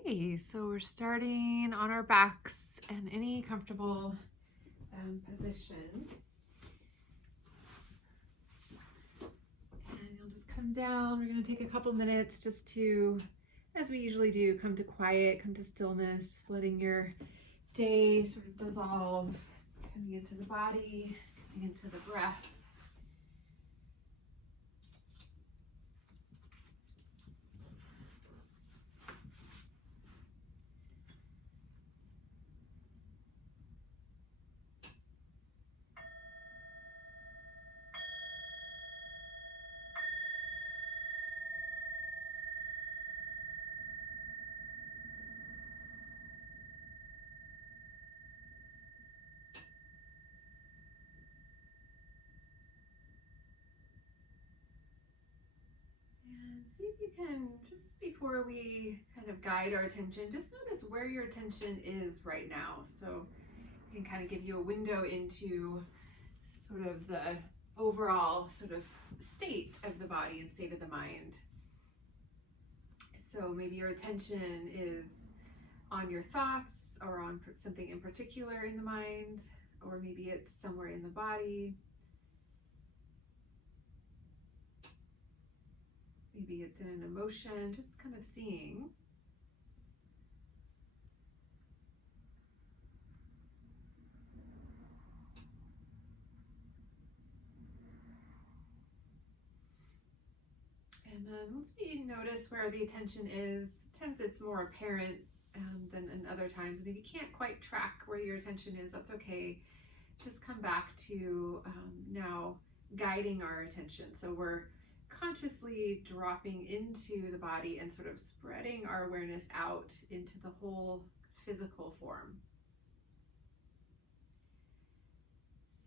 Okay, so we're starting on our backs in any comfortable position. And you'll just come down. We're going to take a couple minutes just to, as we usually do, come to quiet, come to stillness, just letting your day sort of dissolve, coming into the body, coming into the breath. And see if you can, just before we kind of guide our attention, just notice where your attention is right now. So it can kind of give you a window into sort of the overall sort of state of the body and state of the mind. So maybe your attention is on your thoughts or on something in particular in the mind, or maybe it's somewhere in the body. Maybe it's in an emotion, just kind of seeing. And then once we notice where the attention is, sometimes it's more apparent than in other times. And if you can't quite track where your attention is, that's okay. Just come back to now guiding our attention. So we're consciously dropping into the body and sort of spreading our awareness out into the whole physical form.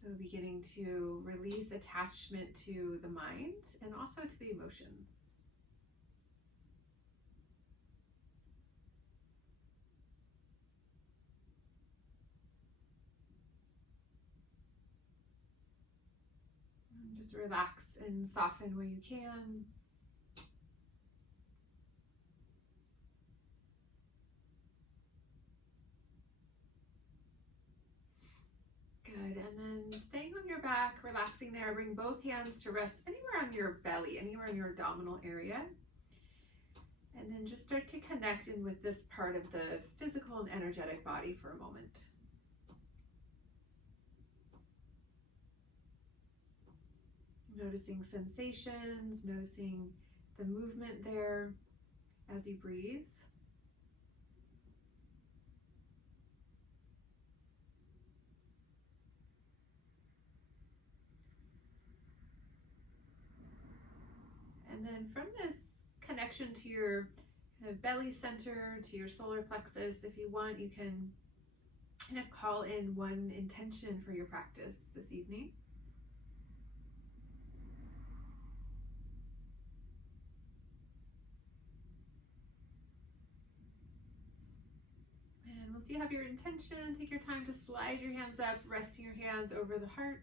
So beginning to release attachment to the mind and also to the emotions. And just relax and soften where you can. Good, and then staying on your back, relaxing there, bring both hands to rest anywhere on your belly, anywhere in your abdominal area. And then just start to connect in with this part of the physical and energetic body for a moment. Noticing sensations, noticing the movement there as you breathe. And then from this connection to your kind of belly center, to your solar plexus, if you want, you can kind of call in one intention for your practice this evening. And once you have your intention, take your time to slide your hands up, resting your hands over the heart.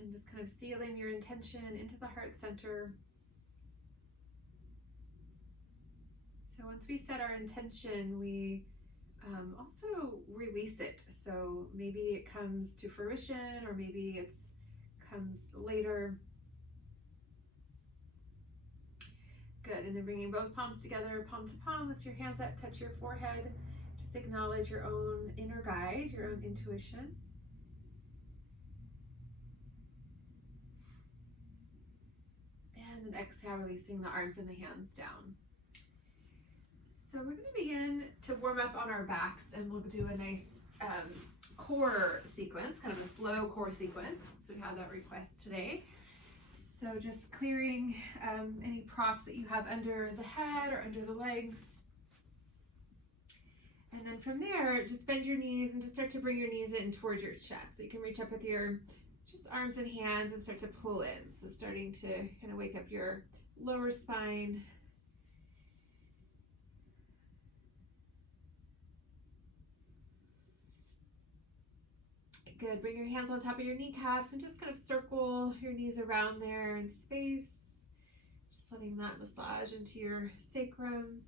And just kind of sealing your intention into the heart center. So once we set our intention, we also release it. So maybe it comes to fruition, or maybe it comes later. Good, and then bringing both palms together, palm to palm, lift your hands up, touch your forehead. Just acknowledge your own inner guide, your own intuition. And then exhale, releasing the arms and the hands down. So we're going to begin to warm up on our backs, and we'll do a nice core sequence, kind of a slow core sequence. So we have that request today. So just clearing any props that you have under the head or under the legs. And then from there, just bend your knees and just start to bring your knees in towards your chest. So you can reach up with your just arms and hands and start to pull in. So starting to kind of wake up your lower spine. Good, bring your hands on top of your kneecaps and just kind of circle your knees around there in space. Just letting that massage into your sacrum.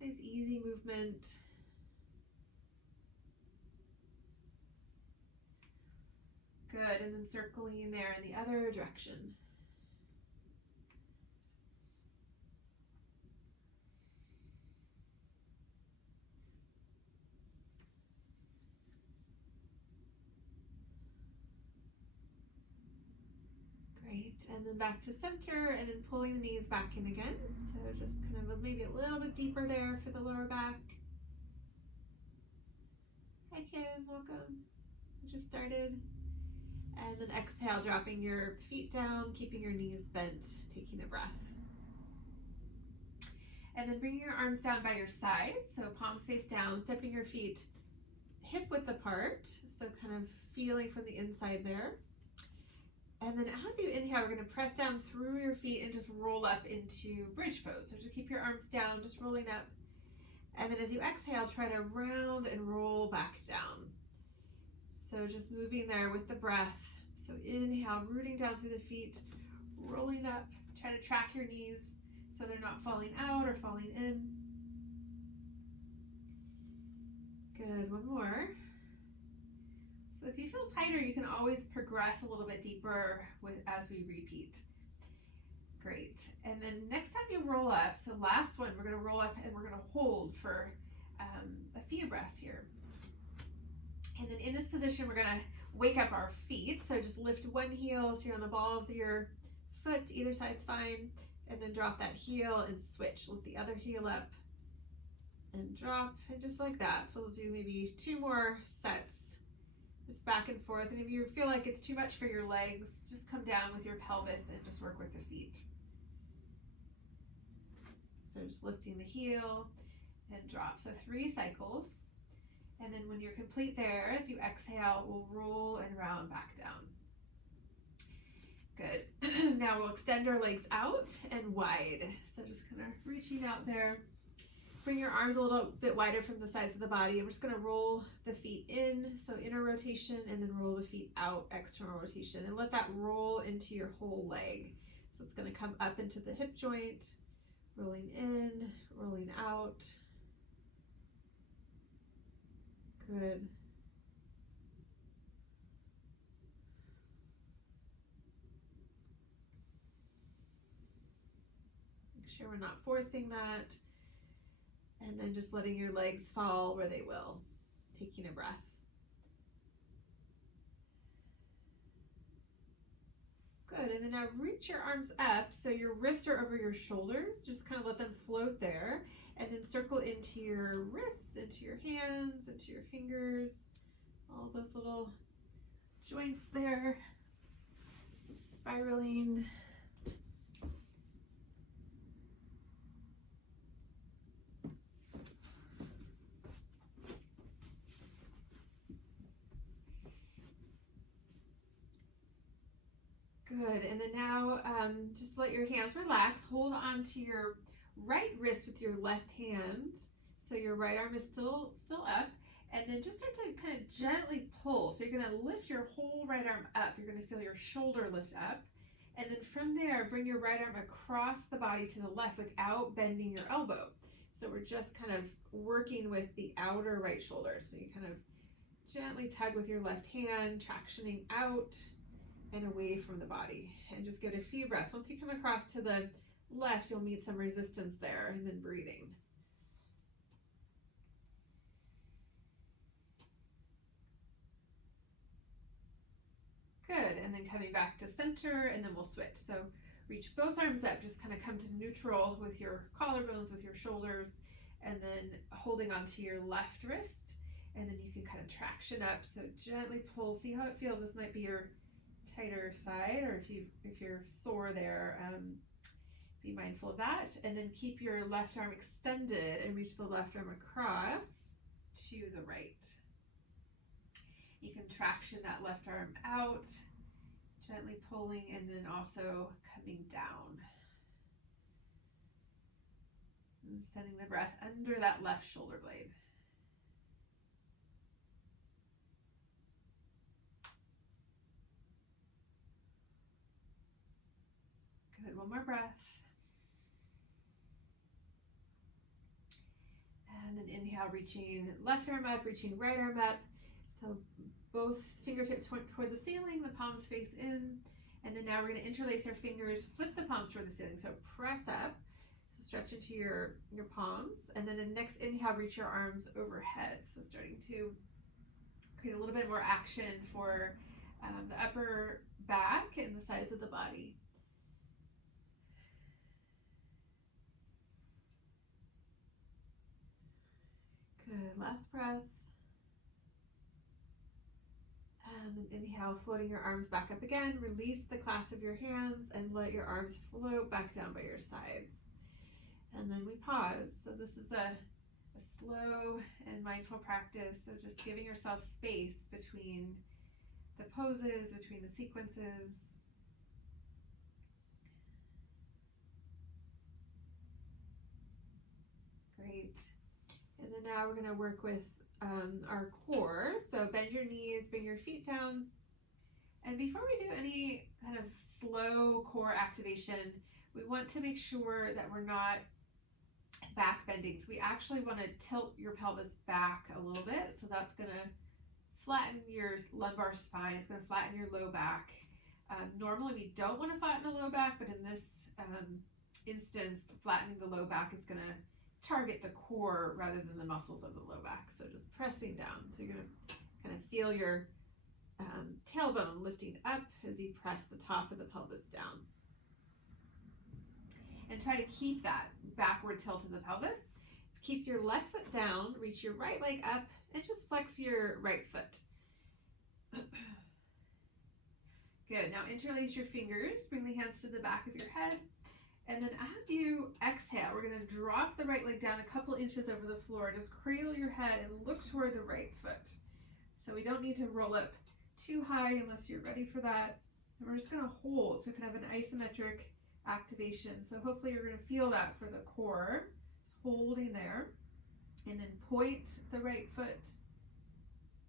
Nice easy movement. Good, and then circling there in the other direction. Great, and then back to center, and then pulling the knees back in again. So just kind of maybe a little bit deeper there for the lower back. Hi Kim, welcome. We just started. And then exhale, dropping your feet down, keeping your knees bent, taking a breath. And then bringing your arms down by your sides, so palms face down, stepping your feet hip width apart, so kind of feeling from the inside there. And then as you inhale, we're going to press down through your feet and just roll up into bridge pose. So just keep your arms down, just rolling up. And then as you exhale, try to round and roll back down. So just moving there with the breath. So inhale, rooting down through the feet, rolling up, try to track your knees so they're not falling out or falling in. Good, one more. So if you feel tighter, you can always progress a little bit deeper as we repeat. Great, and then next time you roll up, so last one, we're gonna roll up and we're gonna hold for a few breaths here. And then in this position, we're gonna wake up our feet. So just lift one heel so you're on the ball of your foot, either side's fine. And then drop that heel and switch. Lift the other heel up and drop, and just like that. So we'll do maybe 2 more sets, just back and forth. And if you feel like it's too much for your legs, just come down with your pelvis and just work with the feet. So just lifting the heel and drop. So 3 cycles. And then when you're complete there, as you exhale, we'll roll and round back down. Good. Now we'll extend our legs out and wide. So just kind of reaching out there. Bring your arms a little bit wider from the sides of the body. I'm just going to roll the feet in, so inner rotation, and then roll the feet out, external rotation. And let that roll into your whole leg. So it's going to come up into the hip joint, rolling in, rolling out. Good. Make sure we're not forcing that. And then just letting your legs fall where they will. Taking a breath. Good, and then now reach your arms up so your wrists are over your shoulders. Just kind of let them float there. And then circle into your wrists, into your hands, into your fingers, all those little joints there, spiraling. Good, and then now just let your hands relax. Hold on to your right wrist with your left hand. So your right arm is still up. And then just start to kind of gently pull. So you're going to lift your whole right arm up. You're going to feel your shoulder lift up. And then from there, bring your right arm across the body to the left without bending your elbow. So we're just kind of working with the outer right shoulder. So you kind of gently tug with your left hand, tractioning out and away from the body. And just give it a few breaths. Once you come across to the left, you'll meet some resistance there, and then breathing. Good, and then coming back to center, and then we'll switch. So reach both arms up, just kind of come to neutral with your collarbones, with your shoulders, and then holding onto your left wrist, and then you can kind of traction up. So gently pull, see how it feels. This might be your tighter side, or if you're sore there, be mindful of that. And then keep your left arm extended and reach the left arm across to the right. You can traction that left arm out, gently pulling, and then also coming down. And sending the breath under that left shoulder blade. Good, one more breath. inhale, reaching left arm up, reaching right arm up. So both fingertips point toward the ceiling, the palms face in. And then now we're going to interlace our fingers, flip the palms toward the ceiling. So press up, so stretch into your palms. And then the next inhale, reach your arms overhead. So starting to create a little bit more action for the upper back and the sides of the body. Good, last breath. And then inhale, floating your arms back up again. Release the clasp of your hands and let your arms float back down by your sides. And then we pause. So this is a slow and mindful practice. So just giving yourself space between the poses, between the sequences. Great. And then now we're going to work with our core. So bend your knees, bring your feet down. And before we do any kind of slow core activation, we want to make sure that we're not back bending. So we actually want to tilt your pelvis back a little bit. So that's going to flatten your lumbar spine. It's going to flatten your low back. Normally we don't want to flatten the low back, but in this instance, flattening the low back is going to target the core rather than the muscles of the low back. So just pressing down. So you're going to kind of feel your tailbone lifting up as you press the top of the pelvis down. And try to keep that backward tilt of the pelvis. Keep your left foot down, reach your right leg up, and just flex your right foot. Good, now interlace your fingers, bring the hands to the back of your head. And then as you exhale, we're going to drop the right leg down a couple inches over the floor. Just cradle your head and look toward the right foot. So we don't need to roll up too high unless you're ready for that. And we're just going to hold so we can have an isometric activation. So hopefully you're going to feel that for the core. Just holding there. And then point the right foot.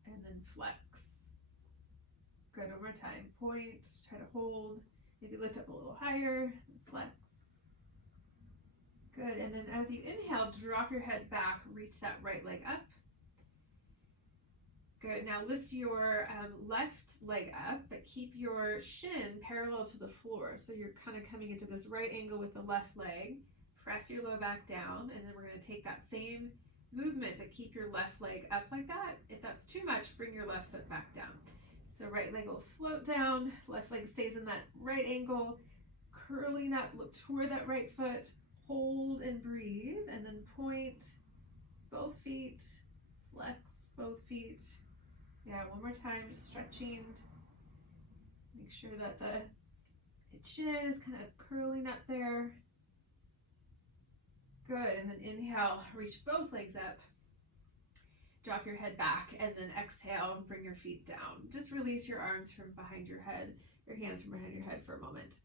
And then flex. Good, one more time. Point, try to hold. Maybe lift up a little higher. Flex. Good, and then as you inhale, drop your head back, reach that right leg up. Good, now lift your left leg up, but keep your shin parallel to the floor. So you're kind of coming into this right angle with the left leg. Press your low back down, and then we're going to take that same movement, but keep your left leg up like that. If that's too much, bring your left foot back down. So right leg will float down, left leg stays in that right angle, curling up, look toward that right foot. Hold and breathe, and then point both feet, flex both feet. Yeah, one more time, just stretching. Make sure that the chin is kind of curling up there. Good, and then inhale, reach both legs up. Drop your head back, and then exhale, bring your feet down. Just release your arms from behind your head, your hands from behind your head for a moment.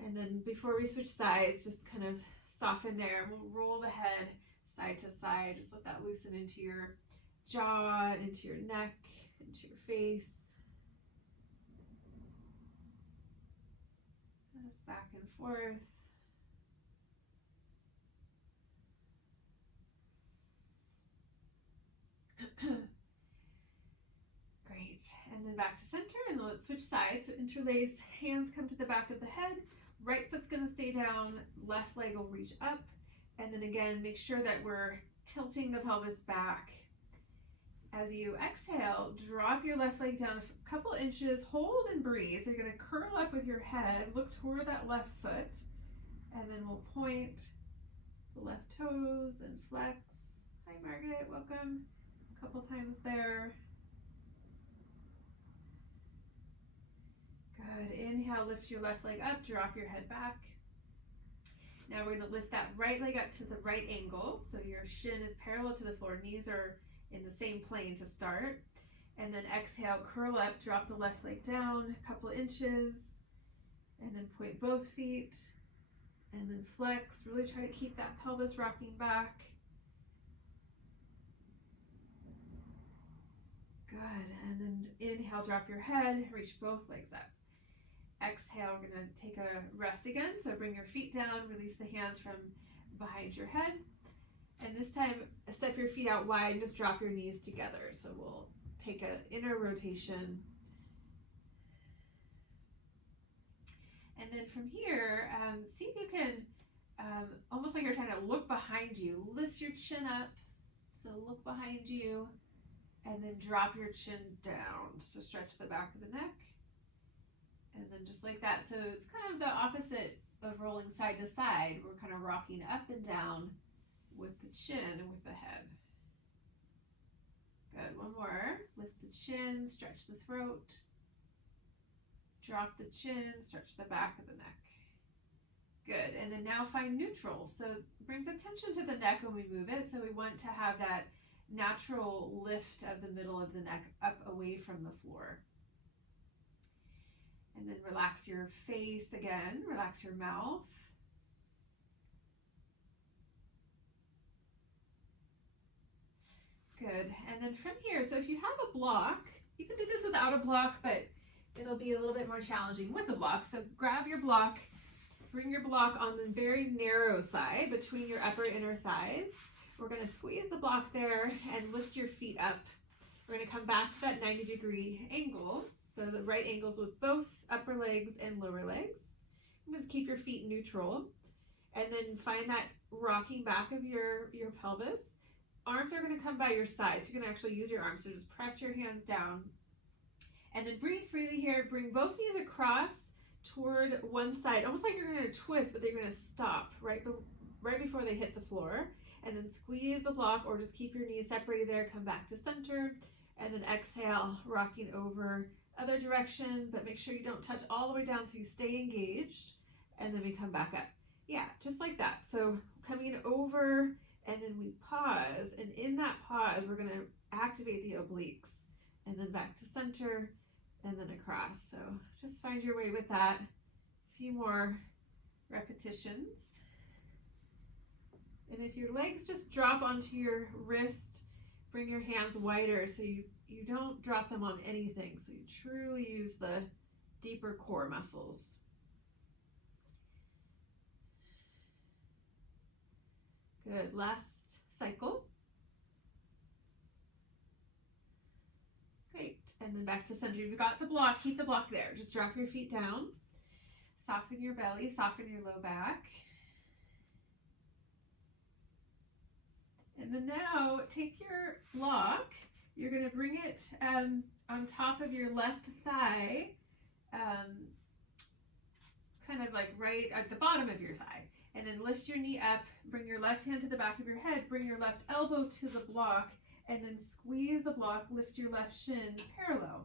And then before we switch sides, just kind of soften there. We'll roll the head side to side. Just let that loosen into your jaw, into your neck, into your face. Just back and forth. Great. And then back to center, and let's switch sides. So interlace, hands come to the back of the head. Right foot's going to stay down, left leg will reach up, and then again, make sure that we're tilting the pelvis back. As you exhale, drop your left leg down a couple inches, hold and breathe. So you're going to curl up with your head, look toward that left foot, and then we'll point the left toes and flex. Hi Margaret, welcome. A couple times there. Good. Inhale, lift your left leg up, drop your head back. Now we're going to lift that right leg up to the right angle. So your shin is parallel to the floor. Knees are in the same plane to start. And then exhale, curl up, drop the left leg down a couple inches. And then point both feet. And then flex. Really try to keep that pelvis rocking back. Good. And then inhale, drop your head, reach both legs up. Exhale, we're going to take a rest again. So bring your feet down, release the hands from behind your head. And this time, step your feet out wide and just drop your knees together. So we'll take an inner rotation. And then from here, see if you can, almost like you're trying to look behind you, lift your chin up. So look behind you and then drop your chin down. So stretch the back of the neck. And then just like that. So it's kind of the opposite of rolling side to side. We're kind of rocking up and down with the chin and with the head. Good, one more. Lift the chin, stretch the throat. Drop the chin, stretch the back of the neck. Good, and then now find neutral. So it brings attention to the neck when we move it. So we want to have that natural lift of the middle of the neck up away from the floor. And then relax your face again, relax your mouth. Good, and then from here, so if you have a block, you can do this without a block, but it'll be a little bit more challenging with a block. So grab your block, bring your block on the very narrow side between your upper and inner thighs. We're gonna squeeze the block there and lift your feet up. We're gonna come back to that 90-degree angle. So the right angles with both upper legs and lower legs. Just keep your feet neutral. And then find that rocking back of your pelvis. Arms are gonna come by your sides. So you're gonna actually use your arms. So just press your hands down. And then breathe freely here. Bring both knees across toward one side, almost like you're gonna twist, but they're gonna stop right before they hit the floor. And then squeeze the block or just keep your knees separated there. Come back to center. And then exhale, rocking over other direction, but make sure you don't touch all the way down so you stay engaged. And then we come back up. Yeah, just like that. So coming over and then we pause. And in that pause, we're gonna activate the obliques. And then back to center and then across. So just find your way with that. A few more repetitions. And if your legs just drop onto your wrist, bring your hands wider so you don't drop them on anything. So you truly use the deeper core muscles. Good, last cycle. Great, and then back to center. You've got the block, keep the block there. Just drop your feet down. Soften your belly, soften your low back. And then now take your block, you're gonna bring it on top of your left thigh, kind of like right at the bottom of your thigh. And then lift your knee up, bring your left hand to the back of your head, bring your left elbow to the block, and then squeeze the block, lift your left shin parallel.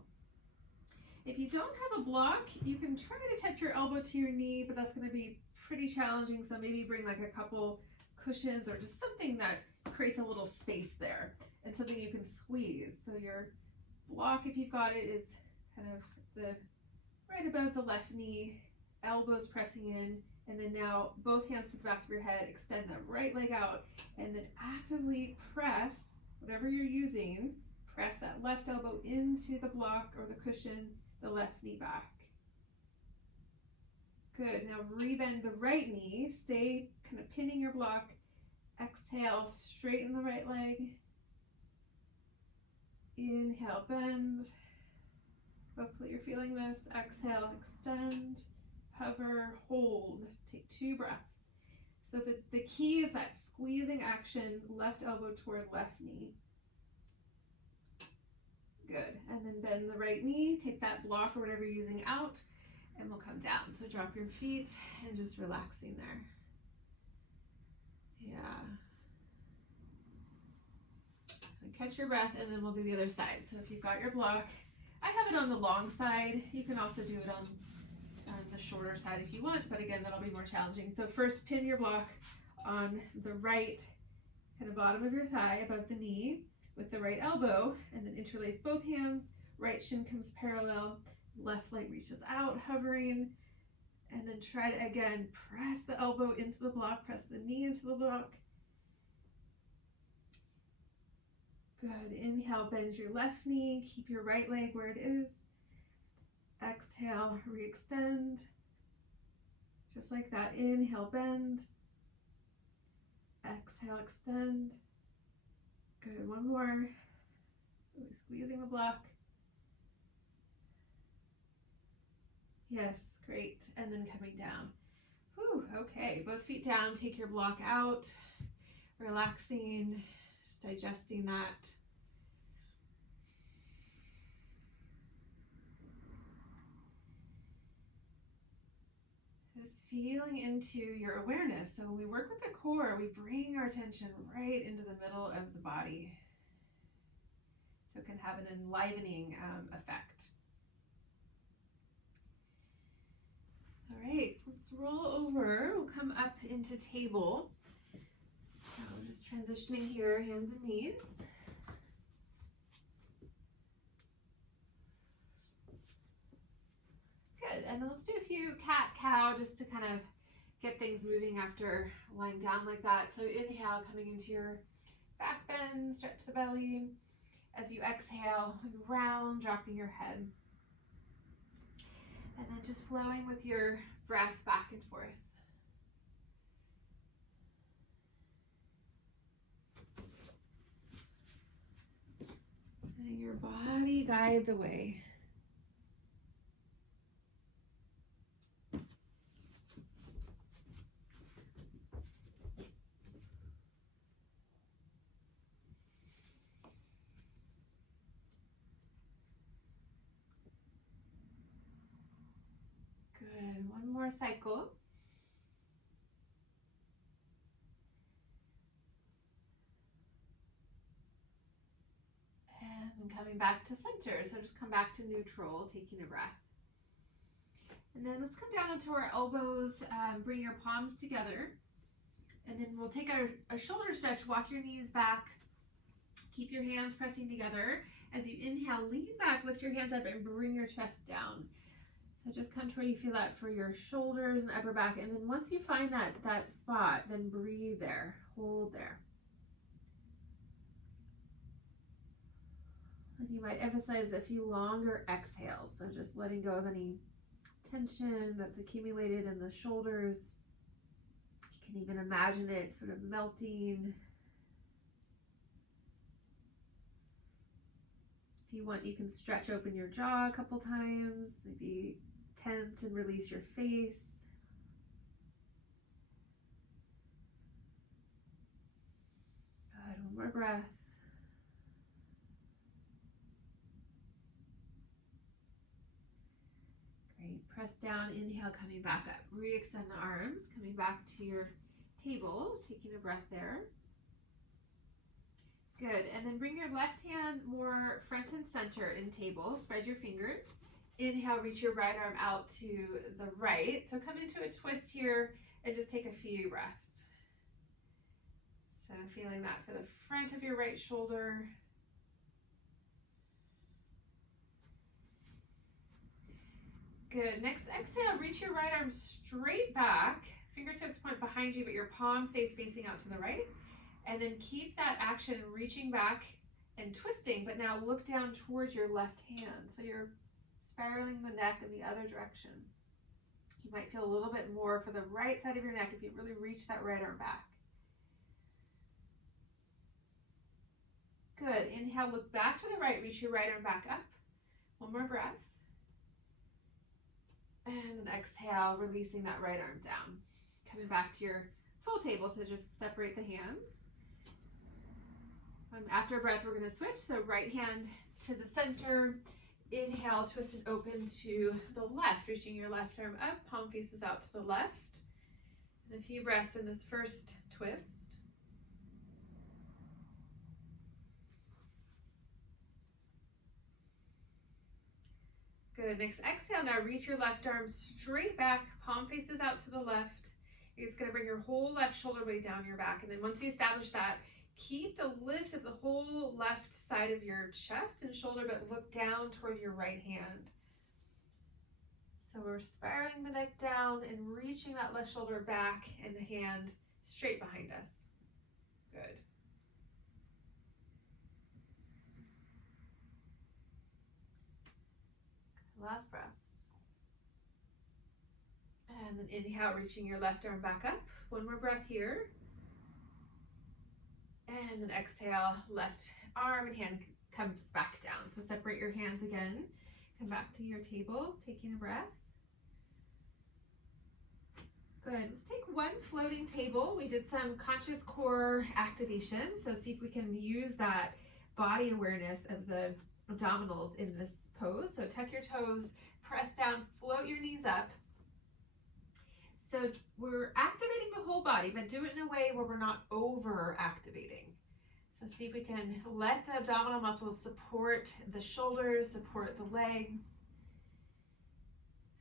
If you don't have a block, you can try to touch your elbow to your knee, but that's gonna be pretty challenging. So maybe bring like a couple cushions or just something that creates a little space there and something you can squeeze. So your block, if you've got it, is kind of the right above the left knee, elbows pressing in, and then now both hands to the back of your head, extend that right leg out, and then actively press, whatever you're using, press that left elbow into the block or the cushion, the left knee back. Good, now rebend the right knee, stay kind of pinning your block, exhale, straighten the right leg, inhale, bend, hopefully you're feeling this, exhale, extend, hover, hold, take 2 breaths. So the key is that squeezing action, left elbow toward left knee. Good, and then bend the right knee, take that block or whatever you're using out, and we'll come down. So drop your feet and just relaxing there. Yeah. And catch your breath, and then we'll do the other side. So if you've got your block, I have it on the long side. You can also do it on the shorter side if you want, but again, that'll be more challenging. So first, pin your block on the right kind of bottom of your thigh above the knee with the right elbow, and then interlace both hands. Right shin comes parallel, left leg reaches out, hovering, and then try to again press the elbow into the block, press the knee into the block. Good, inhale, bend your left knee, keep your right leg where it is. Exhale, re-extend. Just like that, inhale, bend. Exhale, extend. Good, one more. Really squeezing the block. Yes, great. And then coming down. Whew, okay, both feet down, take your block out, relaxing, just digesting that. Just feeling into your awareness. So when we work with the core, we bring our attention right into the middle of the body. So it can have an enlivening effect. All right, let's roll over. We'll come up into table. So just transitioning here, hands and knees. Good, and then let's do a few cat-cow just to kind of get things moving after lying down like that. So inhale, coming into your back bend, stretch the belly. As you exhale, round, dropping your head. And then just flowing with your breath back and forth. Letting your body guide the way. Good, one more cycle. And then coming back to center. So just come back to neutral, taking a breath. And then let's come down onto our elbows, bring your palms together. And then we'll take a shoulder stretch, walk your knees back. Keep your hands pressing together. As you inhale, lean back, lift your hands up and bring your chest down. So just come to where you feel that for your shoulders and upper back. And then once you find that spot, then breathe there, hold there. And you might emphasize a few longer exhales. So just letting go of any tension that's accumulated in the shoulders. You can even imagine it sort of melting. If you want, you can stretch open your jaw a couple times, maybe tense and release your face. Good, one more breath. Great, press down, inhale, coming back up. Re-extend the arms, coming back to your table, taking a breath there. Good, and then bring your left hand more front and center in table. Spread your fingers. Inhale, reach your right arm out to the right. So come into a twist here and just take a few breaths. So feeling that for the front of your right shoulder. Good, next exhale, reach your right arm straight back. Fingertips point behind you, but your palm stays facing out to the right. And then keep that action reaching back and twisting, but now look down towards your left hand. So you're spiraling the neck in the other direction. You might feel a little bit more for the right side of your neck if you really reach that right arm back. Good, inhale, look back to the right, reach your right arm back up. One more breath. And then exhale, releasing that right arm down. Coming back to your full table to just separate the hands. After a breath, we're going to switch. So right hand to the center. Inhale, twist it open to the left, reaching your left arm up. Palm faces out to the left. And a few breaths in this first twist. Good. Next exhale. Now reach your left arm straight back. Palm faces out to the left. It's going to bring your whole left shoulder blade down your back. And then once you establish that, keep the lift of the whole left side of your chest and shoulder, but look down toward your right hand. So we're spiraling the neck down and reaching that left shoulder back and the hand straight behind us. Good. Last breath. And then inhale, reaching your left arm back up. One more breath here. And then exhale, left arm and hand comes back down. So separate your hands again. Come back to your table, taking a breath. Good. Let's take one floating table. We did some conscious core activation. So see if we can use that body awareness of the abdominals in this pose. So tuck your toes, press down, float your knees up. So we're activating the whole body, but do it in a way where we're not over activating. So see if we can let the abdominal muscles support the shoulders, support the legs.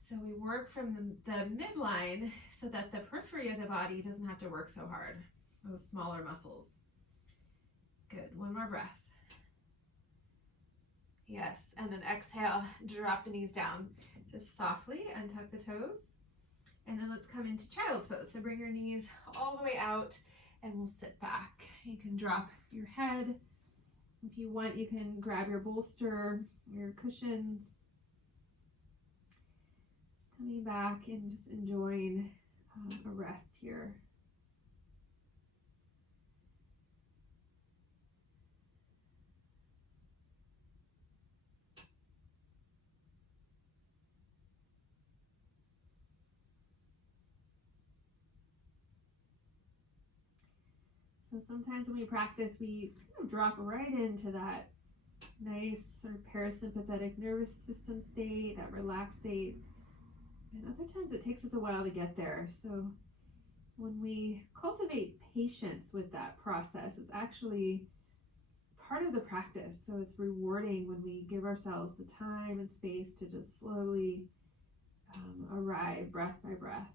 So we work from the midline so that the periphery of the body doesn't have to work so hard, those smaller muscles. Good, one more breath. Yes, and then exhale, drop the knees down. Just softly untuck the toes. And then let's come into child's pose. So bring your knees all the way out and we'll sit back. You can drop your head. If you want, you can grab your bolster, your cushions. Just coming back and just enjoying a rest here. So sometimes when we practice, we kind of drop right into that nice sort of parasympathetic nervous system state, that relaxed state. And other times it takes us a while to get there. So when we cultivate patience with that process, it's actually part of the practice. So it's rewarding when we give ourselves the time and space to just slowly arrive breath by breath.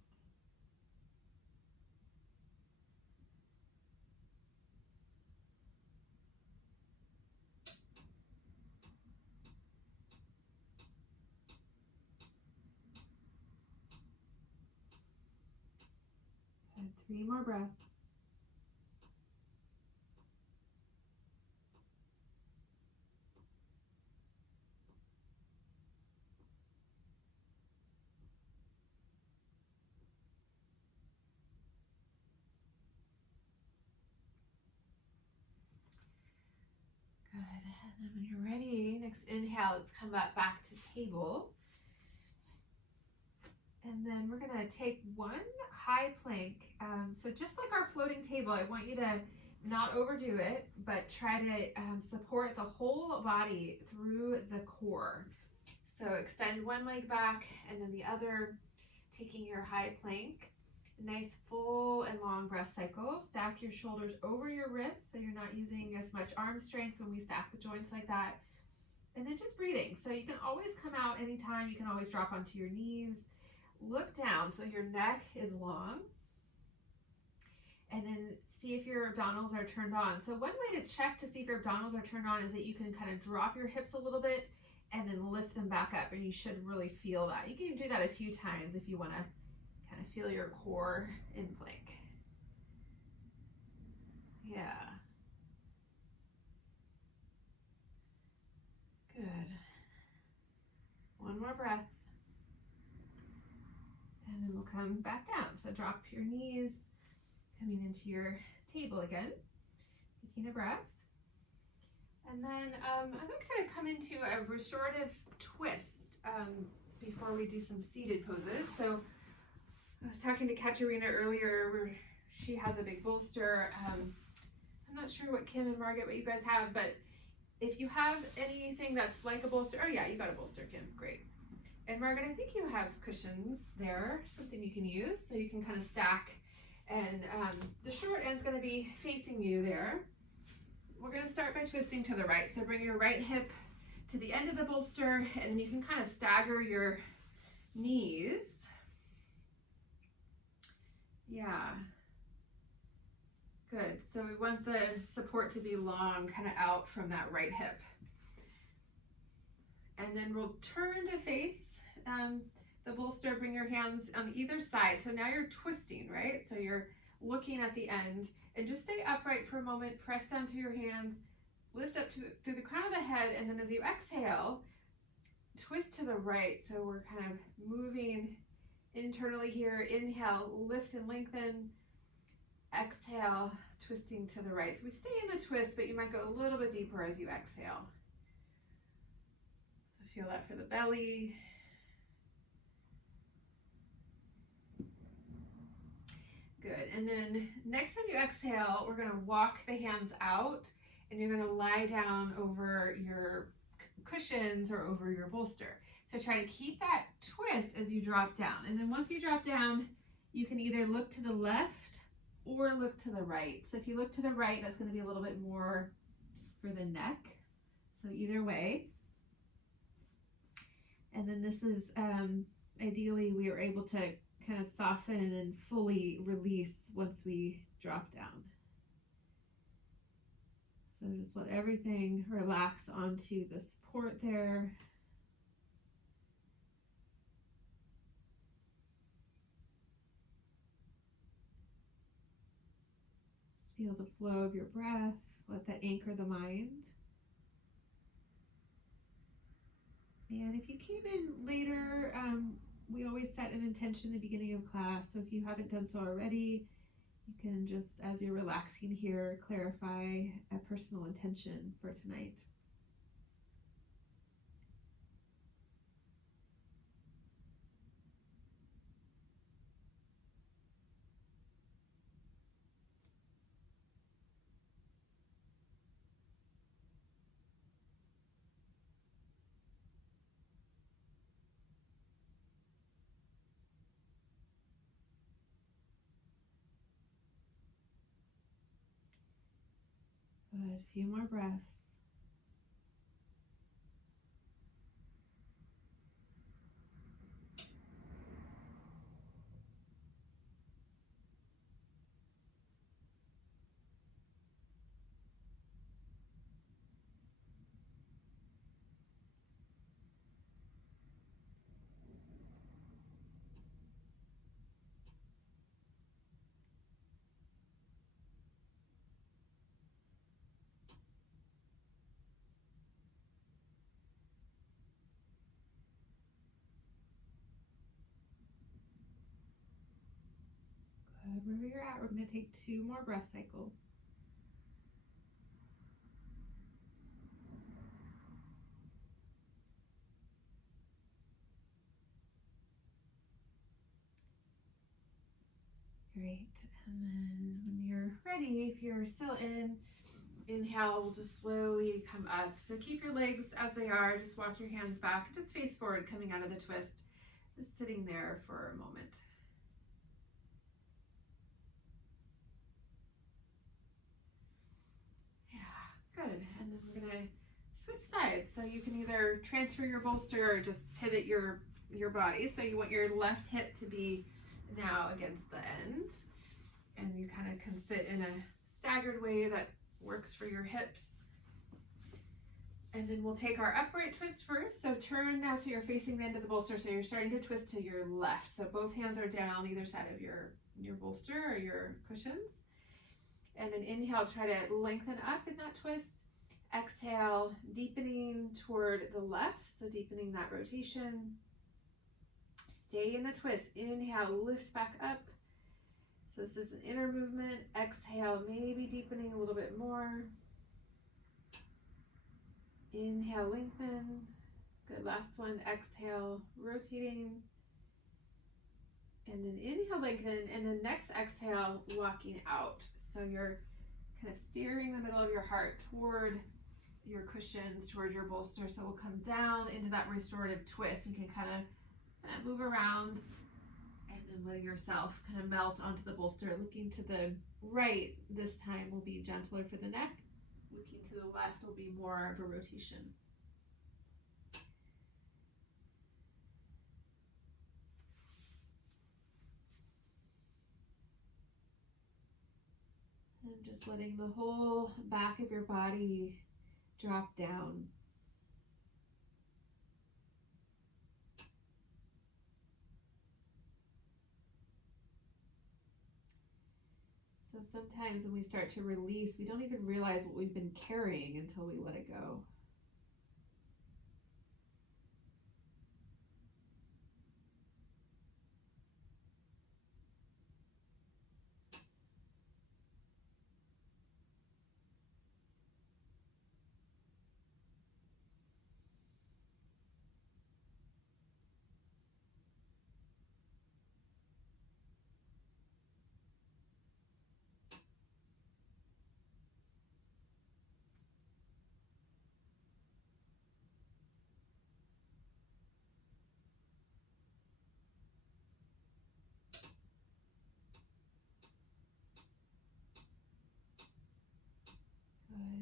And 3 more breaths. Good. And then when you're ready, next inhale, let's come back to table. And then we're gonna take one high plank. So just like our floating table, I want you to not overdo it, but try to support the whole body through the core. So extend one leg back and then the other, taking your high plank. Nice full and long breath cycle. Stack your shoulders over your wrists so you're not using as much arm strength when we stack the joints like that. And then just breathing. So you can always come out anytime. You can always drop onto your knees. Look down so your neck is long. And then see if your abdominals are turned on. So one way to check to see if your abdominals are turned on is that you can kind of drop your hips a little bit and then lift them back up, and you should really feel that. You can do that a few times if you want to kind of feel your core in plank. Yeah. Good. One more breath. And then we'll come back down. So drop your knees, coming into your table again, taking a breath. And then I'm going to come into a restorative twist before we do some seated poses. So I was talking to Katerina earlier where she has a big bolster. I'm not sure what Kim and Margaret, what you guys have, but if you have anything that's like a bolster, oh yeah, you got a bolster, Kim, great. And Margaret, I think you have cushions there, something you can use, so you can kind of stack. And the short end's going to be facing you there. We're going to start by twisting to the right. So bring your right hip to the end of the bolster, and then you can kind of stagger your knees. Yeah. Good. So we want the support to be long, kind of out from that right hip. And then we'll turn to face the bolster, bring your hands on either side. So now you're twisting, right? So you're looking at the end, and just stay upright for a moment, press down through your hands, lift up through the crown of the head, and then as you exhale, twist to the right. So we're kind of moving internally here. Inhale, lift and lengthen. Exhale, twisting to the right. So we stay in the twist, but you might go a little bit deeper as you exhale. So feel that for the belly. Good. And then next time you exhale, we're going to walk the hands out and you're going to lie down over your cushions or over your bolster. So try to keep that twist as you drop down. And then once you drop down, you can either look to the left or look to the right. So if you look to the right, that's going to be a little bit more for the neck. So either way. And then this is ideally we are able to kind of soften and fully release once we drop down. So just let everything relax onto the support there. Just feel the flow of your breath. Let that anchor the mind. And if you came in later, we always set an intention at the beginning of class. So if you haven't done so already, you can just, as you're relaxing here, clarify a personal intention for tonight. Good, a few more breaths. Good, wherever you're at, we're going to take 2 more breath cycles. Great, and then when you're ready, if you're still in, inhale, we'll just slowly come up. So keep your legs as they are, just walk your hands back, just face forward coming out of the twist, just sitting there for a moment. Yeah, good, and then we're gonna switch sides. So you can either transfer your bolster or just pivot your body. So you want your left hip to be now against the end, and you kind of can sit in a staggered way that works for your hips. And then we'll take our upright twist first. So turn now so you're facing the end of the bolster, so you're starting to twist to your left. So both hands are down either side of your bolster or your cushions. And then inhale, try to lengthen up in that twist. Exhale, deepening toward the left, so deepening that rotation. Stay in the twist. Inhale, lift back up. So this is an inner movement. Exhale, maybe deepening a little bit more. Inhale, lengthen. Good, last one. Exhale, rotating. And then inhale, lengthen. And then next exhale, walking out. So you're kind of steering the middle of your heart toward your cushions, toward your bolster. So we'll come down into that restorative twist. You can kind of move around and then letting yourself kind of melt onto the bolster. Looking to the right this time will be gentler for the neck. Looking to the left will be more of a rotation. And just letting the whole back of your body drop down. So sometimes when we start to release, we don't even realize what we've been carrying until we let it go.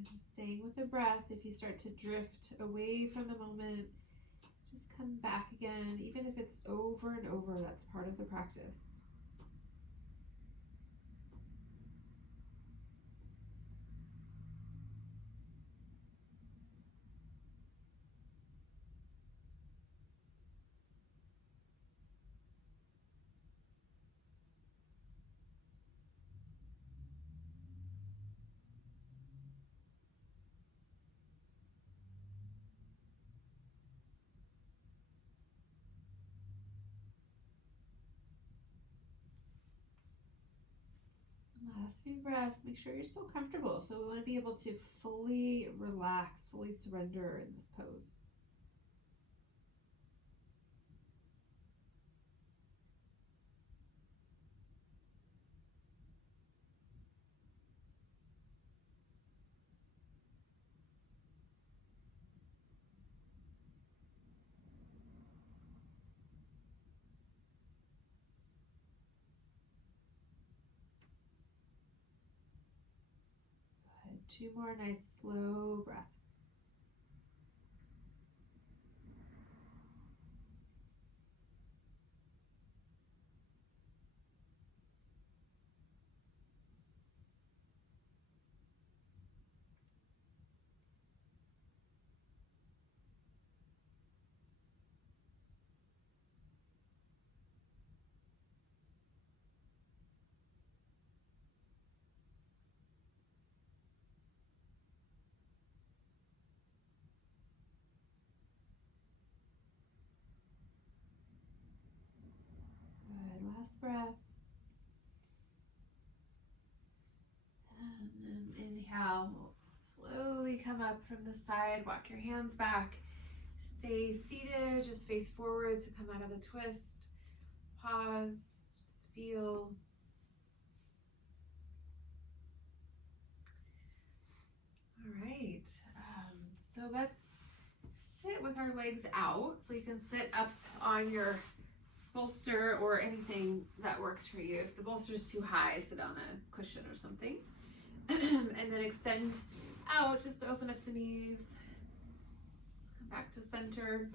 just staying with the breath. If you start to drift away from the moment, just come back again. Even if it's over and over, that's part of the practice. Last few breaths. Make sure you're still comfortable. So we want to be able to fully relax, fully surrender in this pose. Good. 2 more nice slow breaths. Good. Last breath. And then inhale. Slowly come up from the side. Walk your hands back. Stay seated. Just face forward to come out of the twist. Pause. Just feel. All right. So let's sit with our legs out. So you can sit up on your bolster or anything that works for you. If the bolster's too high, sit on a cushion or something. And then extend out just to open up the knees. Come back to center.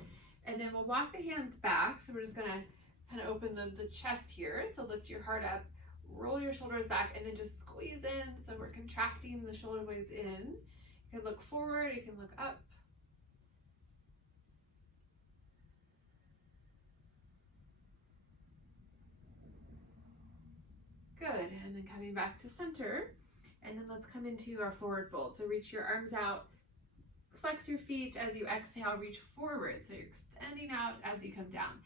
And then we'll walk the hands back. So we're just gonna kind of open the chest here. So lift your heart up, roll your shoulders back, and then just squeeze in. So we're contracting the shoulder blades in. You can look forward, you can look up. Good, and then coming back to center. And then let's come into our forward fold. So reach your arms out, flex your feet as you exhale, reach forward. So you're extending out as you come down.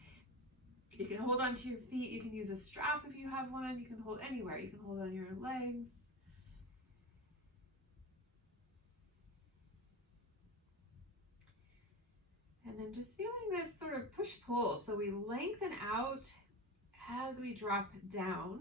You can hold onto your feet. You can use a strap if you have one. You can hold anywhere. You can hold on your legs. And then just feeling this sort of push-pull. So we lengthen out as we drop down.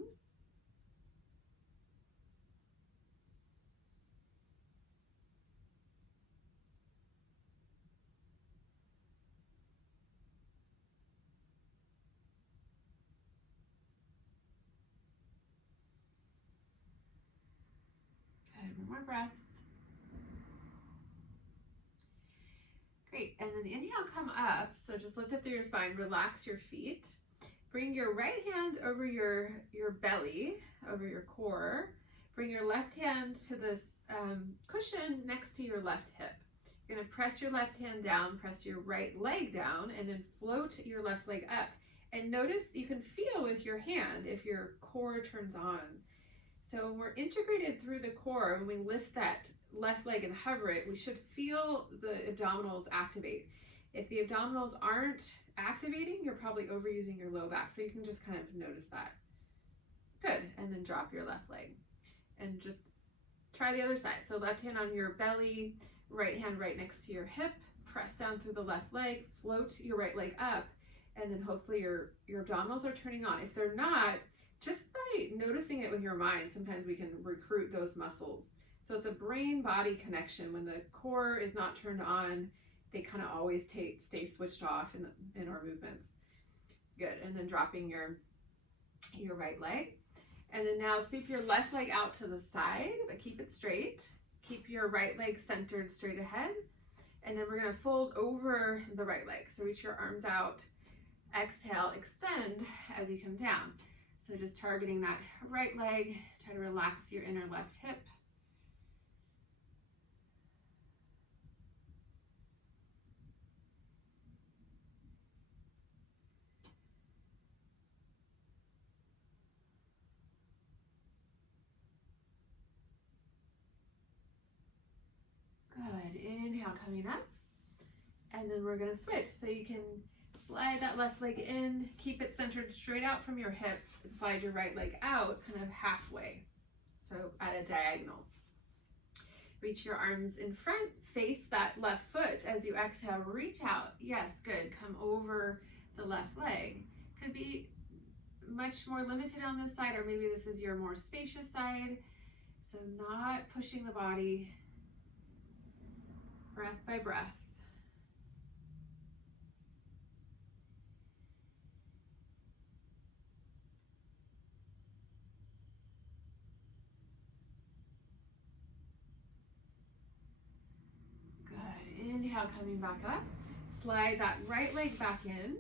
Good, one more breath. Great, and then inhale, come up. So just lift up through your spine, relax your feet. Bring your right hand over your belly, over your core. Bring your left hand to this cushion next to your left hip. You're gonna press your left hand down, press your right leg down, and then float your left leg up. And notice you can feel with your hand if your core turns on. So when we're integrated through the core, when we lift that left leg and hover it, we should feel the abdominals activate. If the abdominals aren't activating, you're probably overusing your low back. So you can just kind of notice that. Good, and then drop your left leg. And just try the other side. So left hand on your belly, right hand right next to your hip, press down through the left leg, float your right leg up, and then hopefully your abdominals are turning on. If they're not, just by noticing it with your mind, sometimes we can recruit those muscles. So it's a brain-body connection. When the core is not turned on, they kind of always stay switched off in our movements. Good, and then dropping your right leg. And then now sweep your left leg out to the side, but keep it straight. keep your right leg centered straight ahead. And then we're gonna fold over the right leg. So reach your arms out, exhale, extend as you come down. So just targeting that right leg, try to relax your inner left hip. Good, inhale coming up. And then we're gonna switch. So you can slide that left leg in, keep it centered straight out from your hip, and slide your right leg out kind of halfway. So at a diagonal. Reach your arms in front, face that left foot as you exhale, reach out. Yes, good, come over the left leg. Could be much more limited on this side, or maybe this is your more spacious side. So not pushing the body, breath by breath. Good, inhale coming back up. Slide that right leg back in.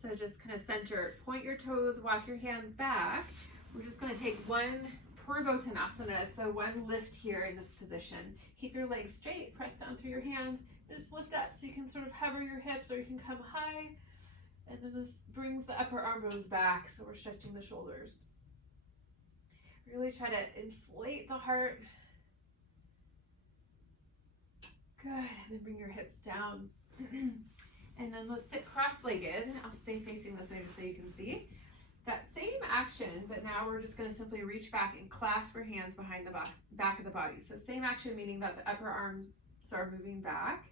So just kind of center, point your toes, walk your hands back. We're just gonna take one Purvottanasana, so one lift here in this position. Keep your legs straight, press down through your hands, and just lift up so you can sort of hover your hips, or you can come high. And then this brings the upper arm bones back, so we're stretching the shoulders. Really try to inflate the heart. Good, and then bring your hips down. And then let's sit cross-legged. I'll stay facing this way just so you can see. That same action, but now we're just gonna simply reach back and clasp our hands behind the back of the body. So same action, meaning that the upper arms are moving back.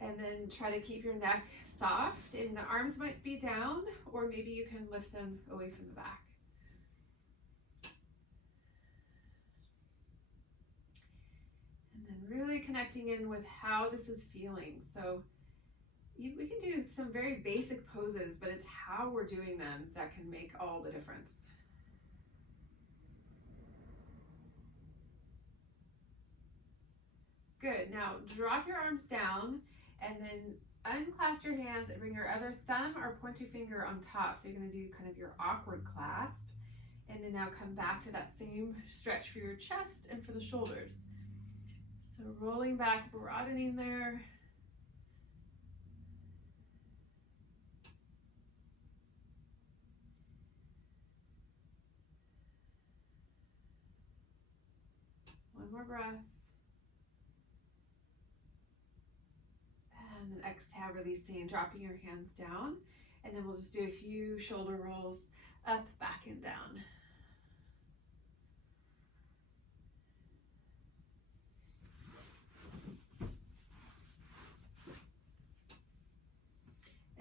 And then try to keep your neck soft, and the arms might be down, or maybe you can lift them away from the back. And then really connecting in with how this is feeling. So we can do some very basic poses, but it's how we're doing them that can make all the difference. Good, now drop your arms down and then unclasp your hands and bring your other thumb or pointer finger on top. So you're gonna do kind of your awkward clasp. And then now come back to that same stretch for your chest and for the shoulders. So rolling back, broadening there. One more breath. And then exhale, releasing, dropping your hands down. And then we'll just do a few shoulder rolls up, back, and down.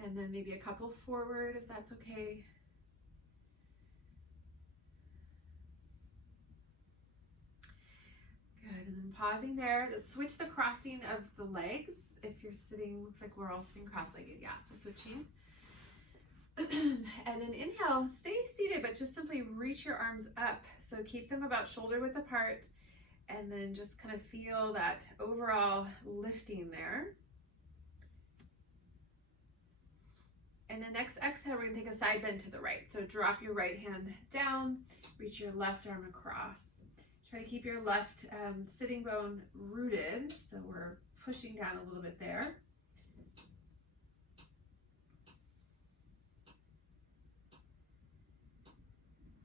And then maybe a couple forward if that's okay. Good, and then pausing there. Let's switch the crossing of the legs. If you're sitting, looks like we're all sitting cross-legged. Yeah, so switching. And then inhale, stay seated, but just simply reach your arms up. So keep them about shoulder width apart, and then just kind of feel that overall lifting there. And then next exhale, we're gonna take a side bend to the right. So drop your right hand down, reach your left arm across. Try to keep your left sitting bone rooted. So we're pushing down a little bit there.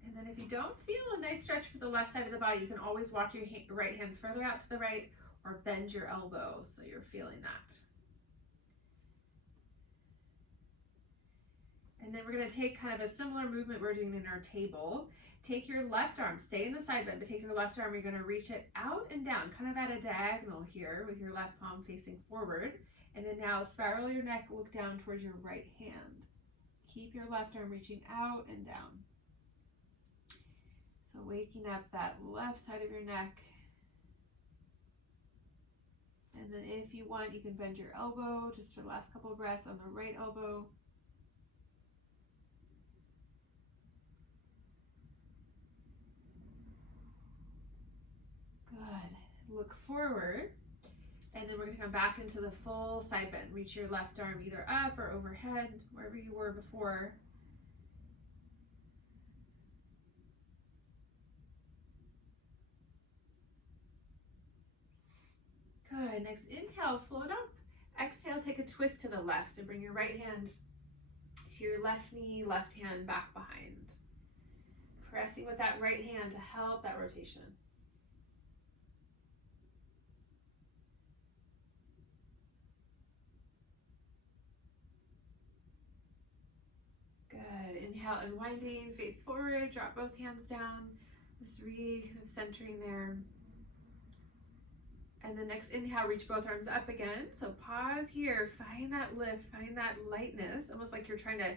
And then if you don't feel a nice stretch for the left side of the body, you can always walk your right hand further out to the right or bend your elbow so you're feeling that. And then we're going to take kind of a similar movement we're doing in our table. Take your left arm, stay in the side bend, but take your left arm, you're going to reach it out and down, kind of at a diagonal here with your left palm facing forward. And then now spiral your neck, look down towards your right hand. Keep your left arm reaching out and down. So waking up that left side of your neck. And then if you want, you can bend your elbow just for the last couple of breaths on the right elbow. Good. look forward, and then we're going to come back into the full side bend. Reach your left arm either up or overhead, wherever you were before. Good. Next inhale, float up. Exhale, take a twist to the left. So bring your right hand to your left knee, left hand back behind. Pressing with that right hand to help that rotation. Good. Inhale, unwinding, face forward, drop both hands down. Just centering there. And the next inhale, reach both arms up again. So pause here, find that lift, find that lightness, almost like you're trying to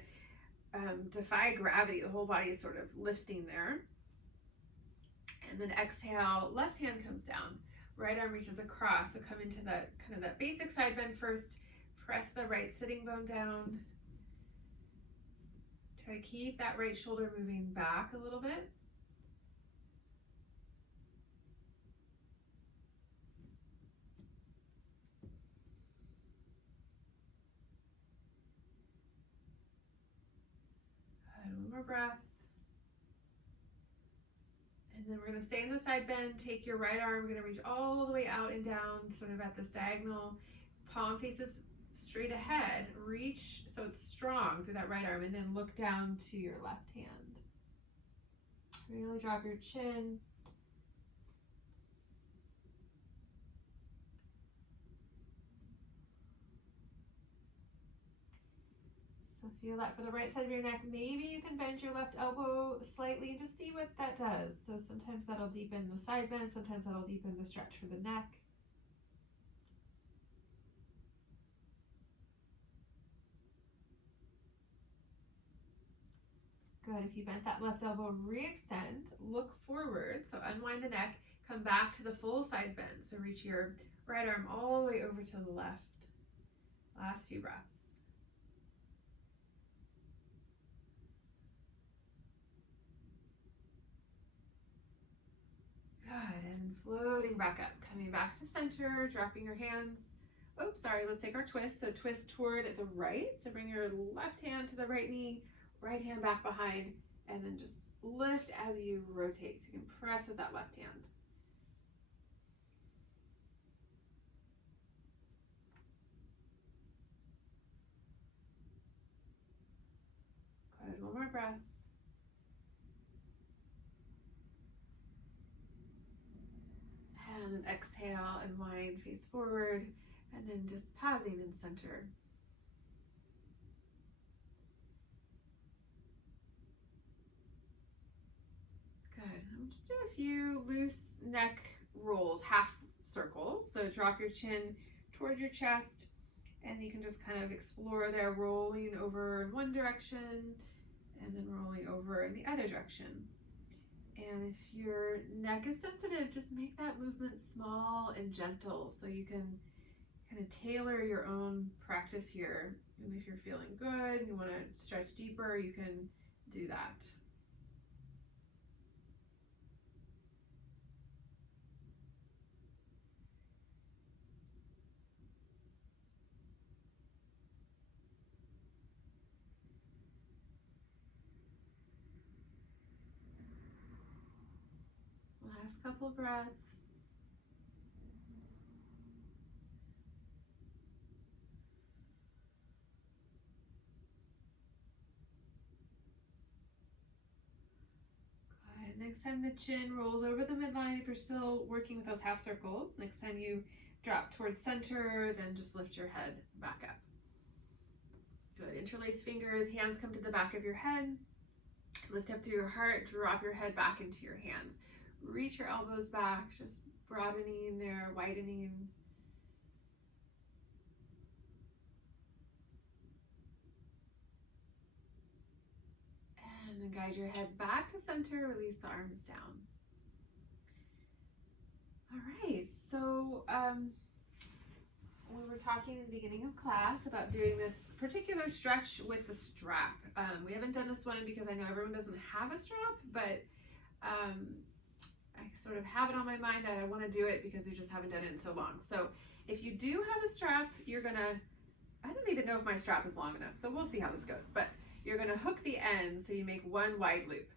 defy gravity. The whole body is sort of lifting there. And then exhale, left hand comes down. Right arm reaches across. So come into that kind of that basic side bend first. Press the right sitting bone down. Try to keep that right shoulder moving back a little bit. One more breath. And then we're going to stay in the side bend. Take your right arm. We're going to reach all the way out and down, sort of at this diagonal. Palm faces straight ahead. Reach so it's strong through that right arm, and then look down to your left hand. Really drop your chin. So feel that for the right side of your neck. Maybe you can bend your left elbow slightly and just see what that does. So sometimes that'll deepen the side bend, sometimes that'll deepen the stretch for the neck. Good. If you bent that left elbow, re-extend, look forward. So unwind the neck, come back to the full side bend. So reach your right arm all the way over to the left. Last few breaths. Good, and floating back up, coming back to center, dropping your hands. Oops, sorry, let's take our twist. So twist toward the right. So bring your left hand to the right knee, right hand back behind, and then just lift as you rotate. So you can press with that left hand. Good, one more breath. And then exhale, unwind, face forward, and then just pausing in center. Good. I'm just do a few loose neck rolls, half circles. So drop your chin toward your chest, and you can just kind of explore there, rolling over in one direction and then rolling over in the other direction. And if your neck is sensitive, just make that movement small and gentle so you can kind of tailor your own practice here. And if you're feeling good and you want to stretch deeper, you can do that. Last couple breaths. Good. Next time the chin rolls over the midline, if you're still working with those half circles, next time you drop towards center, then just lift your head back up. Good. Interlace fingers, hands come to the back of your head. Lift up through your heart, drop your head back into your hands. Reach your elbows back, just broadening there, widening. And then guide your head back to center, release the arms down. All right, so we were talking in the beginning of class about doing this particular stretch with the strap. We haven't done this one because I know everyone doesn't have a strap, but I sort of have it on my mind that I want to do it because we just haven't done it in so long. So if you do have a strap, you're gonna, I don't even know if my strap is long enough, so we'll see how this goes, but you're gonna hook the end so you make one wide loop.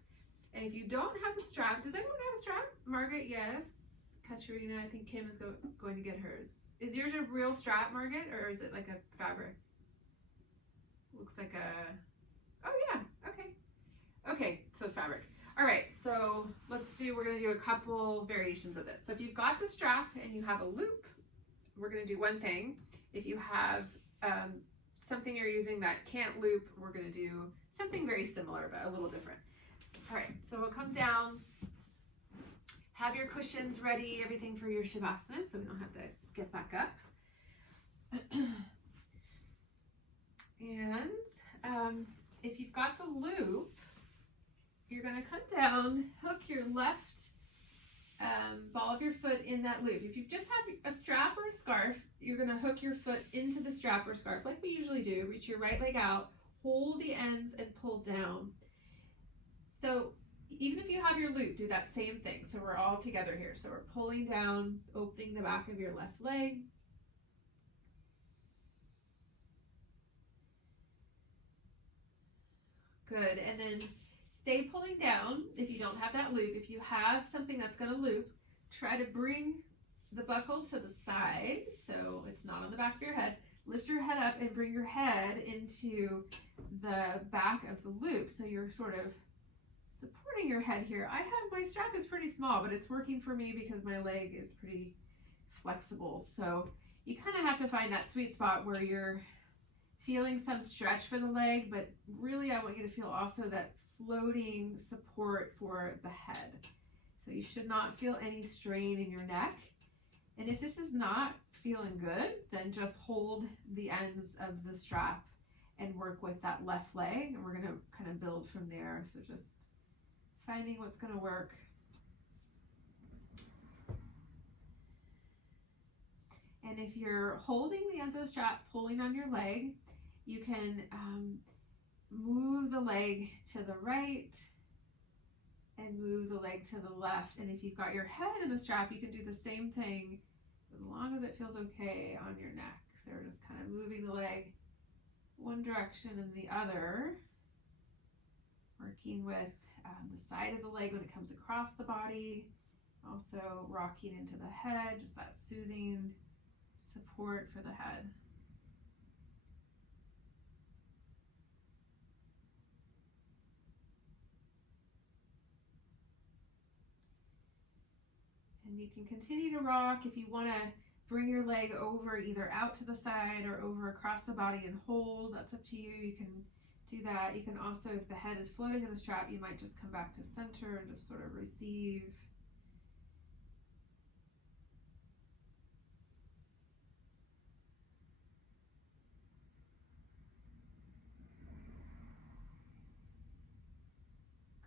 And if you don't have a strap, does anyone have a strap? Margaret, yes. Katrina, I think Kim is going to get hers. Is yours a real strap, Margaret, or is it like a fabric? Looks like a, oh yeah, okay. Okay, so it's fabric. All right, so we're gonna do a couple variations of this. So if you've got the strap and you have a loop, we're gonna do one thing. If you have something you're using that can't loop, we're gonna do something very similar, but a little different. All right, so we'll come down, have your cushions ready, everything for your Shavasana, so we don't have to get back up. And if you've got the loop, you're gonna come down, hook your left ball of your foot in that loop. If you just have a strap or a scarf, you're gonna hook your foot into the strap or scarf like we usually do. Reach your right leg out, hold the ends and pull down. So even if you have your loop, do that same thing. So we're all together here. So we're pulling down, opening the back of your left leg. Good, and then stay pulling down if you don't have that loop. If you have something that's gonna loop, try to bring the buckle to the side so it's not on the back of your head. Lift your head up and bring your head into the back of the loop so you're sort of supporting your head here. My strap is pretty small, but it's working for me because my leg is pretty flexible. So you kind of have to find that sweet spot where you're feeling some stretch for the leg, but really I want you to feel also that floating support for the head. So you should not feel any strain in your neck. And if this is not feeling good, then just hold the ends of the strap and work with that left leg. And we're gonna kind of build from there. So just finding what's gonna work. And if you're holding the ends of the strap, pulling on your leg, you can move the leg to the right and move the leg to the left. And if you've got your head in the strap, you can do the same thing as long as it feels okay on your neck. So we're just kind of moving the leg one direction and the other, working with the side of the leg when it comes across the body, also rocking into the head, just that soothing support for the head. And you can continue to rock if you want to bring your leg over either out to the side or over across the body and hold. That's up to you. You can do that. You can also, if the head is floating in the strap, you might just come back to center and just sort of receive.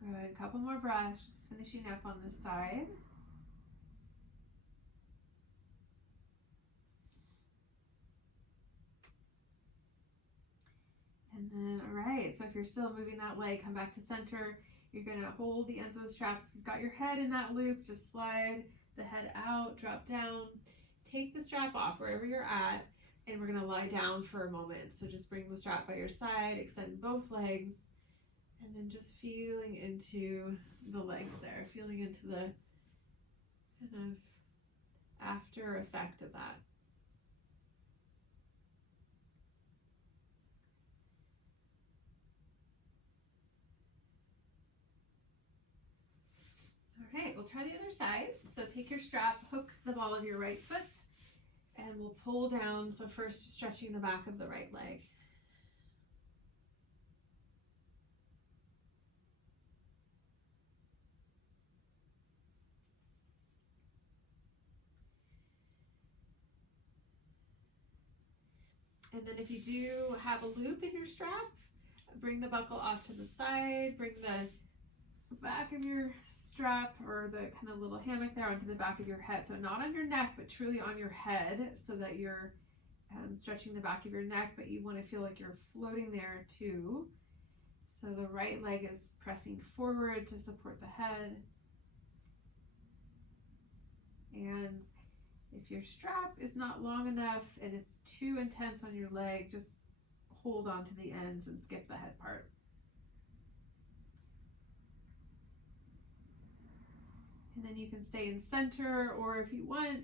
Good, a couple more breaths, just finishing up on this side. And then, all right, so if you're still moving that leg, come back to center. You're gonna hold the ends of the strap. If you've got your head in that loop, just slide the head out, drop down, take the strap off wherever you're at, and we're gonna lie down for a moment. So just bring the strap by your side, extend both legs, and then just feeling into the legs there, feeling into the kind of after effect of that. All right, we'll try the other side. So take your strap, hook the ball of your right foot, and we'll pull down. So first stretching the back of the right leg. And then if you do have a loop in your strap, bring the buckle off to the side, bring the back of your strap or the kind of little hammock there onto the back of your head. So not on your neck, but truly on your head, so that you're stretching the back of your neck, but you want to feel like you're floating there too. So the right leg is pressing forward to support the head. And if your strap is not long enough and it's too intense on your leg, just hold on to the ends and skip the head part. And then you can stay in center, or if you want,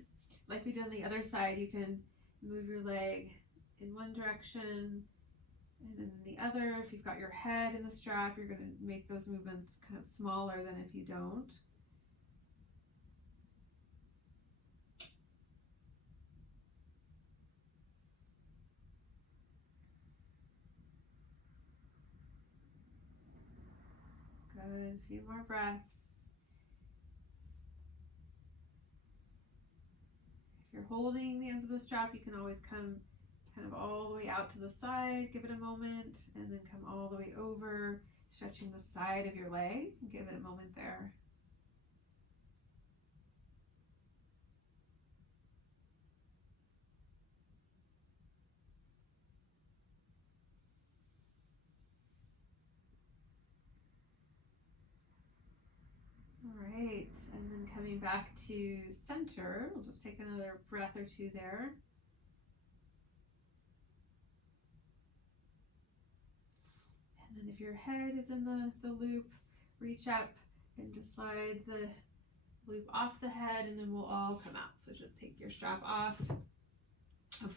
like we did on the other side, you can move your leg in one direction and then the other. If you've got your head in the strap, you're going to make those movements kind of smaller than if you don't. Good, a few more breaths. If you're holding the ends of the strap, you can always come kind of all the way out to the side, give it a moment, and then come all the way over, stretching the side of your leg. Give it a moment there. All right, and then coming back to center, we'll just take another breath or two there. And then if your head is in the loop, reach up and just slide the loop off the head, and then we'll all come out. So just take your strap off,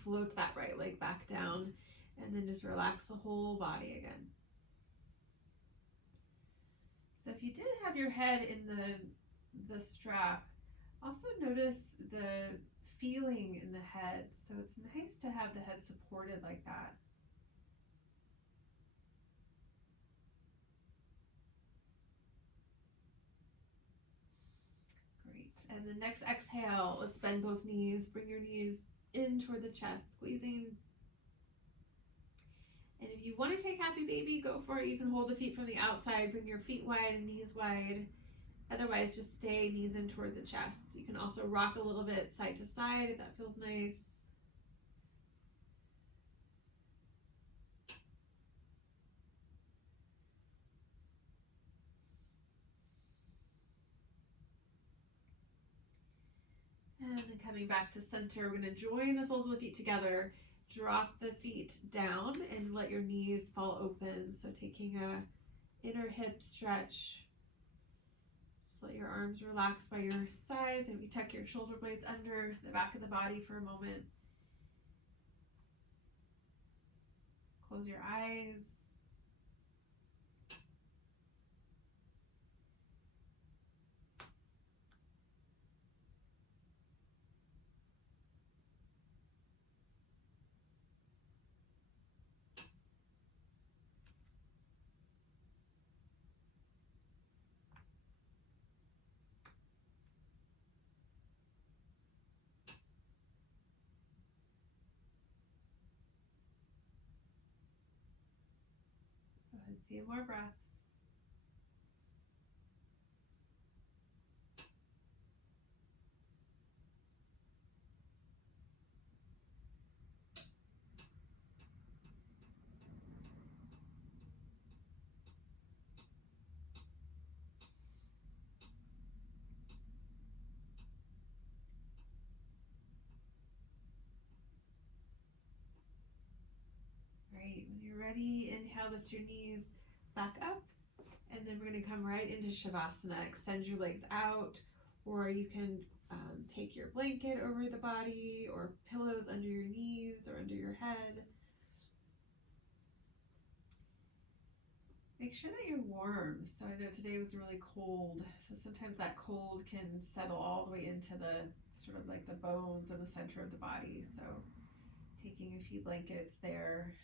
float that right leg back down, and then just relax the whole body again. So if you did have your head in the strap, also notice the feeling in the head. So it's nice to have the head supported like that. Great. And the next exhale, let's bend both knees. Bring your knees in toward the chest, squeezing. And if you want to take happy baby, go for it. You can hold the feet from the outside, bring your feet wide and knees wide. Otherwise, just stay knees in toward the chest. You can also rock a little bit side to side if that feels nice. And then coming back to center, we're going to join the soles of the feet together. Drop the feet down and let your knees fall open. So taking a inner hip stretch. Just let your arms relax by your sides, and you tuck your shoulder blades under the back of the body for a moment. Close your eyes. A few more breaths. Great. When you're ready, inhale, lift your knees back up. And then we're going to come right into Shavasana. Extend your legs out, or you can take your blanket over the body or pillows under your knees or under your head. Make sure that you're warm. So I know today was really cold, so sometimes that cold can settle all the way into the sort of like the bones and the center of the body. So taking a few blankets there.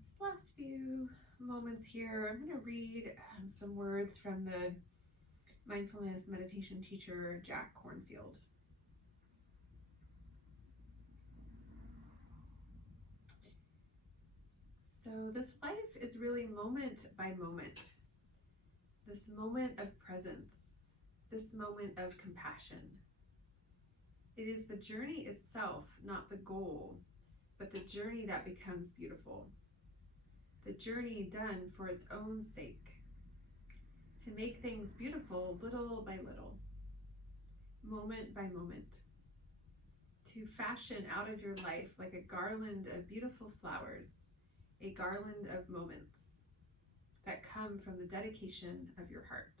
just last few moments here, I'm going to read some words from the mindfulness meditation teacher, Jack Kornfield. So this life is really moment by moment. This moment of presence, this moment of compassion. It is the journey itself, not the goal, but the journey that becomes beautiful. The journey done for its own sake. To make things beautiful little by little, moment by moment. To fashion out of your life like a garland of beautiful flowers, a garland of moments that come from the dedication of your heart.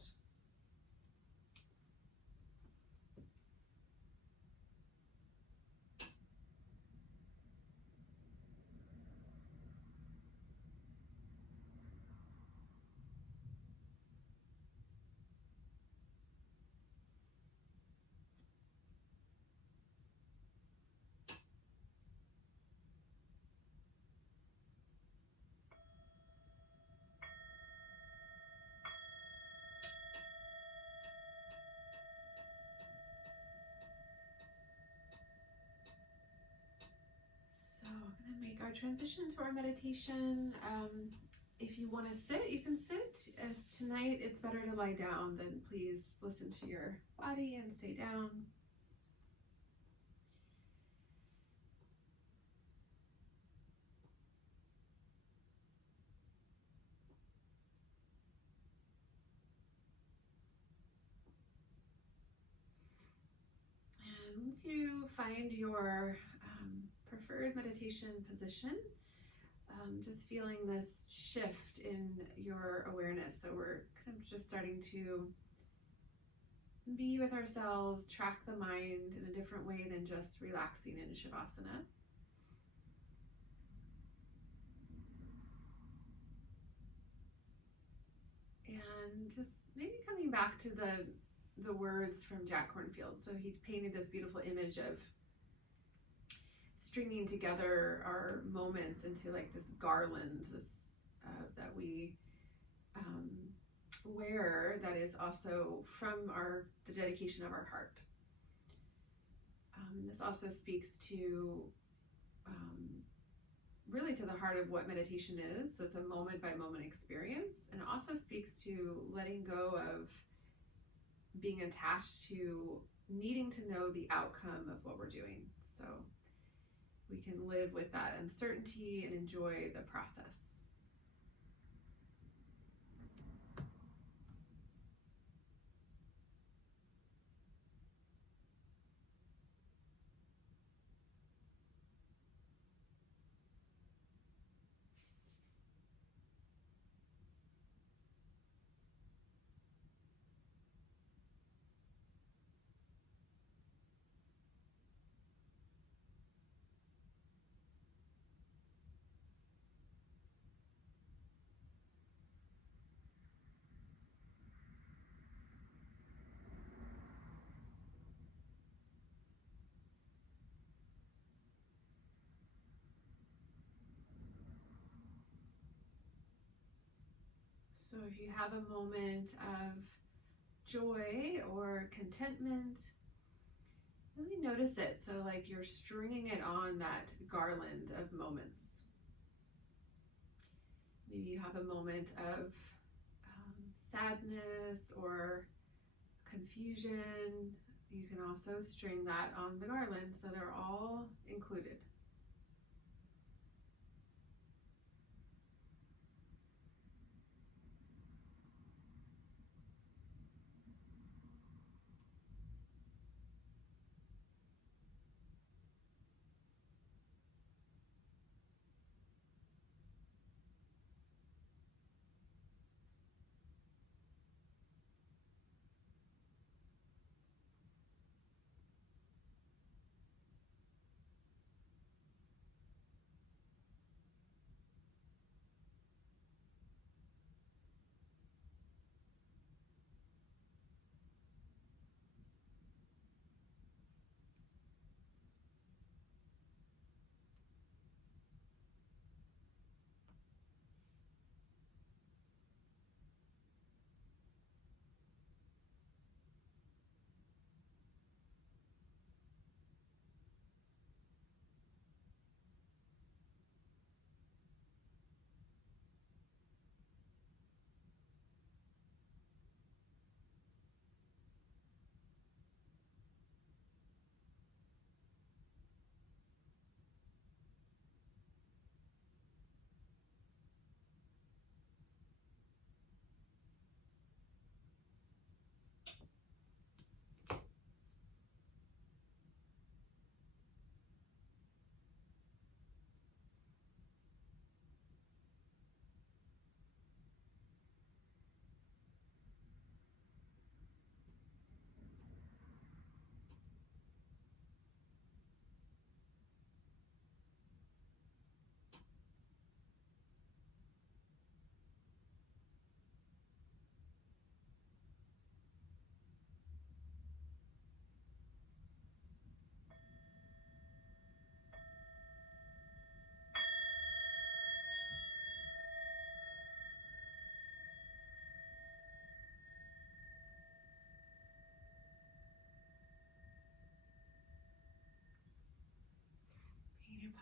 So I'm going to make our transition to our meditation. If you want to sit, you can sit. If tonight it's better to lie down, then please listen to your body and stay down. And once you find your preferred meditation position, just feeling this shift in your awareness. So we're kind of just starting to be with ourselves, track the mind in a different way than just relaxing in Shavasana. And just maybe coming back to the words from Jack Kornfield. So he painted this beautiful image of stringing together our moments into like this garland, this that we wear, that is also from the dedication of our heart. This also speaks to really to the heart of what meditation is. So it's a moment by moment experience, and it also speaks to letting go of being attached to needing to know the outcome of what we're doing. So we can live with that uncertainty and enjoy the process. So if you have a moment of joy or contentment, really notice it. So like you're stringing it on that garland of moments. Maybe you have a moment of sadness or confusion. You can also string that on the garland, so they're all included.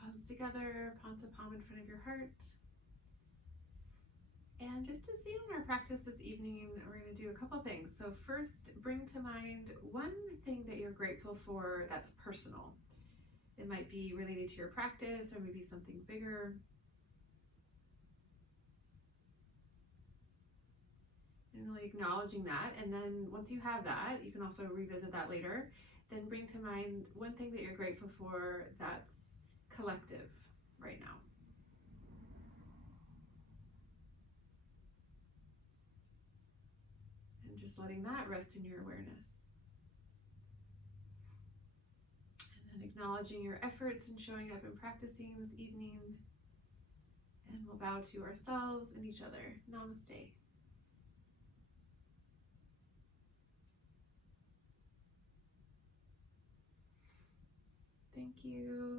palms together, palm to palm in front of your heart. And just to see on our practice this evening, we're going to do a couple things. So first, bring to mind one thing that you're grateful for that's personal. It might be related to your practice or maybe something bigger. And really acknowledging that. And then once you have that, you can also revisit that later. Then bring to mind one thing that you're grateful for that's collective right now. And just letting that rest in your awareness. And then acknowledging your efforts and showing up and practicing this evening. And we'll bow to ourselves and each other. Namaste. Thank you.